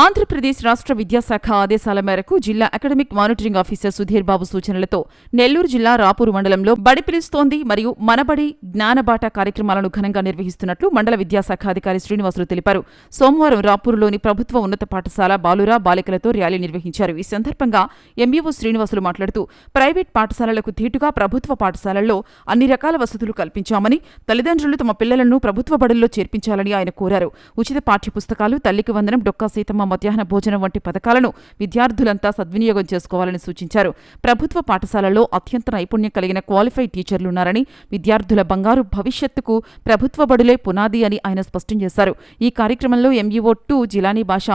ఆంధ్రప్రదేశ్ రాష్ట్ర విద్యాశాఖ ఆదేశాల మేరకు జిల్లా academic monitoring officer Sudheer Babu సూచనలతో నెల్లూరు జిల్లా రాపూరు మండలంలో బడి పిలుస్తోంది మరియు మనబడి జ్ఞానబాట కార్యక్రమాలను ఘనంగా నిర్వహిస్తున్నట్లు మండల విద్యాశాఖ అధికారి శ్రీనివాసులు తెలిపారు. సోమవారం రాపూరులోని ప్రభుత్వ ఉన్నత పాఠశాల బాలుర బాలికలతో ర్యాలీ నిర్వహించారు. ఈ సందర్భంగా ఎంఈఓ శ్రీనివాసులు మాట్లాడుతూ ప్రైవేట్ పాఠశాలలకు ధీటుగా ప్రభుత్వ పాఠశాలల్లో అన్ని రకాల వసతులు కల్పించామని, తల్లిదండ్రులు తమ పిల్లలను ప్రభుత్వ బడుల్లో చేర్పించాలని ఆయన కోరారు. ఉచిత పాఠ్యపుస్తకాలు, తల్లికి వందనం, డొక్కా సీతమ్మ మధ్యాహ్న భోజనం వంటి పథకాలను విద్యార్థులంతా సద్వినియోగం చేసుకోవాలని సూచించారు. ప్రభుత్వ పాఠశాలల్లో అత్యంత నైపుణ్యం కలిగిన క్వాలిఫైడ్ టీచర్లున్నారని, విద్యార్థుల బంగారు భవిష్యత్తుకు ప్రభుత్వ బడులే పునాది అని ఆయన స్పష్టం చేశారు. ఈ కార్యక్రమంలో ఎంఈఓ 2 జిలానీ భాష,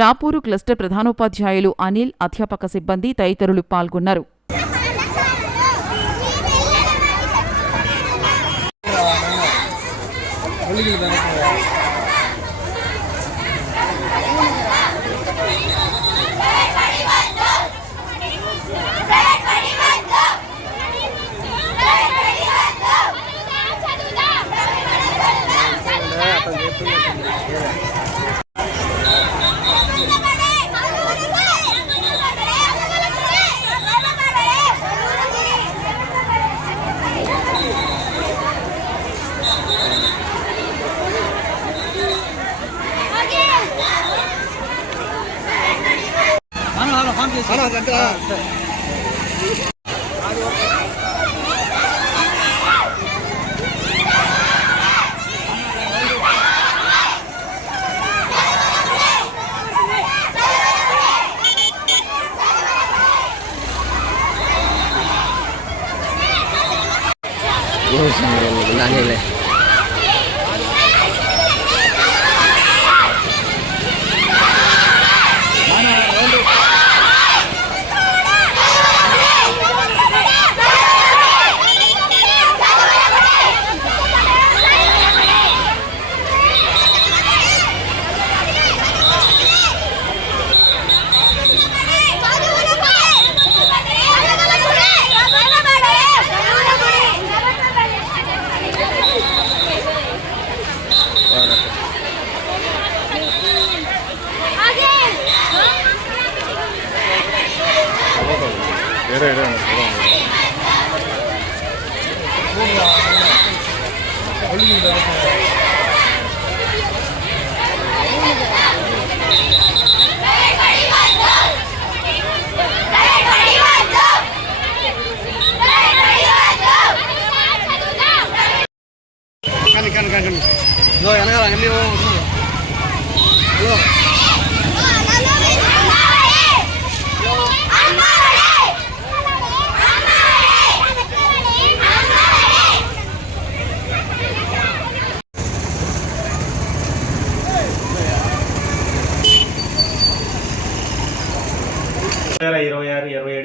రాపూరు క్లస్టర్ ప్రధానోపాధ్యాయులు అనిల్, అధ్యాపక సిబ్బంది తదితరులు పాల్గొన్నారు.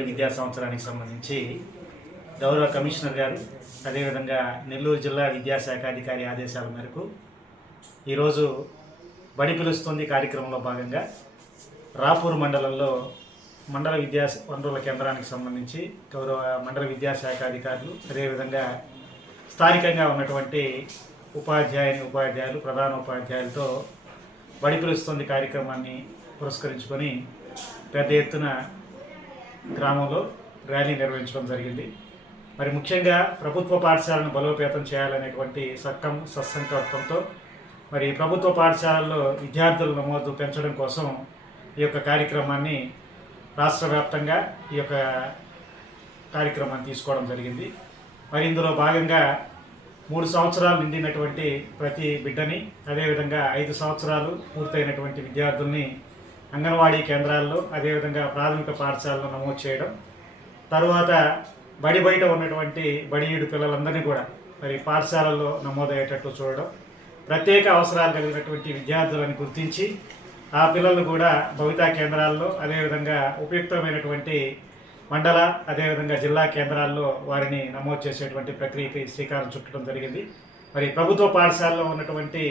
విద్యా సంవత్సరానికి సంబంధించి గౌరవ కమిషనర్ గారు, అదేవిధంగా నెల్లూరు జిల్లా విద్యాశాఖ అధికారి ఆదేశాల మేరకు ఈరోజు బడి పిలుస్తుంది కార్యక్రమంలో భాగంగా రాపూర్ మండలంలో మండల విద్యా వనరుల కేంద్రానికి సంబంధించి గౌరవ మండల విద్యాశాఖ అధికారులు, అదేవిధంగా స్థానికంగా ఉన్నటువంటి ఉపాధ్యాయులు, ప్రధానోపాధ్యాయులతో బడి పిలుస్తుంది కార్యక్రమాన్ని పురస్కరించుకొని పెద్ద ఎత్తున గ్రామంలో ర్యాలీ నిర్వహించడం జరిగింది. మరి ముఖ్యంగా ప్రభుత్వ పాఠశాలను బలోపేతం చేయాలనేటువంటి సత్సంకల్పంతో మరి ప్రభుత్వ పాఠశాలల్లో విద్యార్థుల నమోదు పెంచడం కోసం ఈ యొక్క కార్యక్రమాన్ని రాష్ట్ర వ్యాప్తంగా ఈ యొక్క కార్యక్రమాన్ని తీసుకోవడం జరిగింది. మరి ఇందులో భాగంగా 3 సంవత్సరాలు నిండినటువంటి ప్రతి బిడ్డని, అదేవిధంగా 5 సంవత్సరాలు పూర్తయినటువంటి విద్యార్థుల్ని అంగన్వాడీ కేంద్రాల్లో, అదేవిధంగా ప్రాథమిక పాఠశాలలో నమోదు చేయడం, తరువాత బడి బయట ఉన్నటువంటి బడియుడు పిల్లలందరినీ కూడా మరి పాఠశాలల్లో నమోదయ్యేటట్టు చూడడం, ప్రత్యేక అవసరాలు కలిగినటువంటి విద్యార్థులను గుర్తించి ఆ పిల్లలు కూడా భవితా కేంద్రాల్లో, అదేవిధంగా ఉపయుక్తమైనటువంటి మండల, అదేవిధంగా జిల్లా కేంద్రాల్లో వారిని నమోదు చేసేటువంటి ప్రక్రియకి శ్రీకారం చుట్టడం జరిగింది. మరి ప్రభుత్వ పాఠశాలలో ఉన్నటువంటి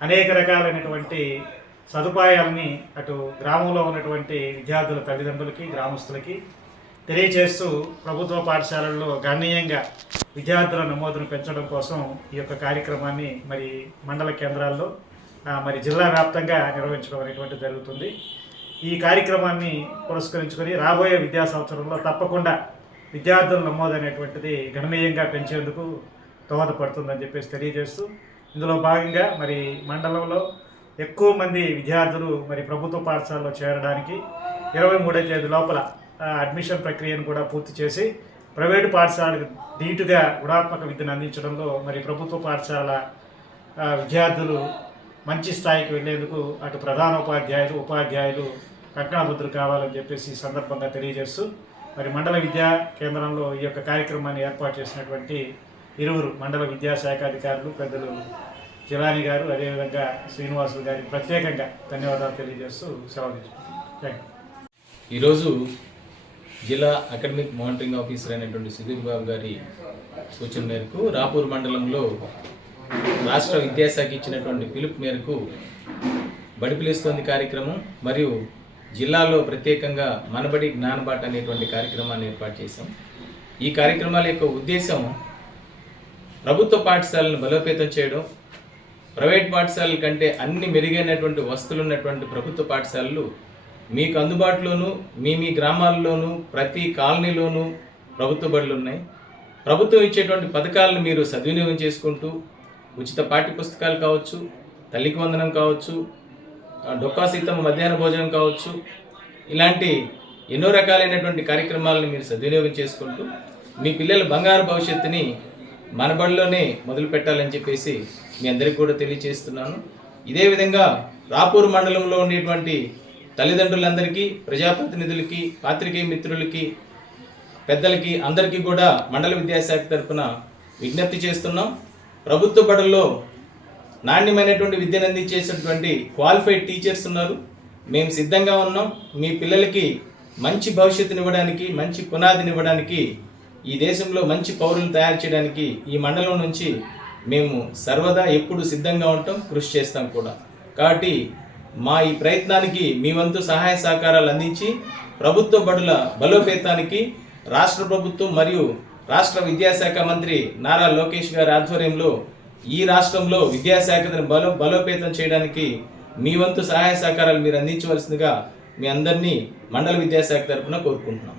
అనేక రకాలైనటువంటి సదుపాయాలని అటు గ్రామంలో ఉన్నటువంటి విద్యార్థుల తల్లిదండ్రులకి, గ్రామస్తులకి తెలియజేస్తూ ప్రభుత్వ పాఠశాలల్లో గణనీయంగా విద్యార్థుల నమోదును పెంచడం కోసం ఈ యొక్క కార్యక్రమాన్ని మరి మండల కేంద్రాల్లో మరి జిల్లా వ్యాప్తంగా నిర్వహించడం అనేటువంటి జరుగుతుంది. ఈ కార్యక్రమాన్ని పురస్కరించుకొని రాబోయే విద్యా సంవత్సరంలో తప్పకుండా విద్యార్థుల నమోదు అనేటువంటిది గణనీయంగా పెంచేందుకు దోహదపడుతుందని చెప్పేసి తెలియజేస్తూ, ఇందులో భాగంగా మరి మండలంలో ఎక్కువ మంది విద్యార్థులు మరి ప్రభుత్వ పాఠశాలలో చేరడానికి 23వ తేదీ లోపల అడ్మిషన్ ప్రక్రియను కూడా పూర్తి చేసి ప్రైవేటు పాఠశాలకు ధీటుగా గుణాత్మక విద్యను అందించడంలో మరి ప్రభుత్వ పాఠశాల విద్యార్థులు మంచి స్థాయికి వెళ్లేందుకు అటు ప్రధానోపాధ్యాయులు, ఉపాధ్యాయులు కంకణబద్ధులు కావాలని చెప్పేసి ఈ సందర్భంగా తెలియజేస్తూ, మరి మండల విద్యా కేంద్రంలో ఈ యొక్క కార్యక్రమాన్ని ఏర్పాటు చేసినటువంటి ఇరువురు మండల విద్యాశాఖాధికారులు పెద్దలు జిలాని గారు, అదేవిధంగా శ్రీనివాసులు గారికి ప్రత్యేకంగా ధన్యవాదాలు తెలియజేస్తూ సెలవు తీసుకుంటున్నాను. Thank you. ఈరోజు జిల్లా అకాడమిక్ మానిటరింగ్ ఆఫీసర్ అయినటువంటి సుధీర్ బాబు గారి సూచన మేరకు రాపూర్ మండలంలో రాష్ట్ర విద్యాశాఖ ఇచ్చినటువంటి పిలుపు మేరకు బడి పిలుస్తోంది కార్యక్రమం మరియు జిల్లాలో ప్రత్యేకంగా మనబడి జ్ఞానబాట అనేటువంటి కార్యక్రమాన్ని ఏర్పాటు చేశాం. ఈ కార్యక్రమాల యొక్క ఉద్దేశం ప్రభుత్వ పాఠశాలను బలోపేతం చేయడం, ప్రైవేట్ పాఠశాలల కంటే అన్ని మెరుగైనటువంటి వసతులు ఉన్నటువంటి ప్రభుత్వ పాఠశాలలు మీకు అందుబాటులోనూ మీ గ్రామాల్లోనూ ప్రతి కాలనీలోనూ ప్రభుత్వ బడులు ఉన్నాయి. ప్రభుత్వం ఇచ్చేటువంటి పథకాలను మీరు సద్వినియోగం చేసుకుంటూ ఉచిత పాఠ్య పుస్తకాలు కావచ్చు, తల్లికి వందనం కావచ్చు, డొక్కా సీతమ్మ మధ్యాహ్న భోజనం కావచ్చు, ఇలాంటి ఎన్నో రకాలైనటువంటి కార్యక్రమాలను మీరు సద్వినియోగం చేసుకుంటూ మీ పిల్లల బంగారు భవిష్యత్తుని మన బడిలోనే మొదలు పెట్టాలని చెప్పేసి మీ అందరికీ కూడా తెలియజేస్తున్నాను. ఇదే విధంగా రాపూర్ మండలంలో ఉండేటువంటి తల్లిదండ్రులందరికీ, ప్రజాప్రతినిధులకి, పాత్రికేయ మిత్రులకి, పెద్దలకి అందరికీ కూడా మండల విద్యాశాఖ తరఫున విజ్ఞప్తి చేస్తున్నాం. ప్రభుత్వ బడుల్లో నాణ్యమైనటువంటి విద్యను అందించేటటువంటి క్వాలిఫైడ్ టీచర్స్ ఉన్నారు. మేము సిద్ధంగా ఉన్నాం. మీ పిల్లలకి మంచి భవిష్యత్తునివ్వడానికి, మంచి పునాదినివ్వడానికి, ఈ దేశంలో మంచి పౌరులు తయారు చేయడానికి ఈ మండలం నుంచి మేము సర్వదా ఎప్పుడు సిద్ధంగా ఉంటాం, కృషి చేస్తాం కూడా. కాబట్టి మా ఈ ప్రయత్నానికి మీ వంతు సహాయ సహకారాలు అందించి ప్రభుత్వ బడుల బలోపేతానికి రాష్ట్ర ప్రభుత్వం మరియు రాష్ట్ర విద్యాశాఖ మంత్రి నారా లోకేష్ గారి ఆధ్వర్యంలో ఈ రాష్ట్రంలో విద్యాశాఖను బలోపేతం చేయడానికి మీ వంతు సహాయ సహకారాలు మీరు అందించవలసిందిగా మీ అందరినీ మండల విద్యాశాఖ తరఫున కోరుకుంటున్నాం.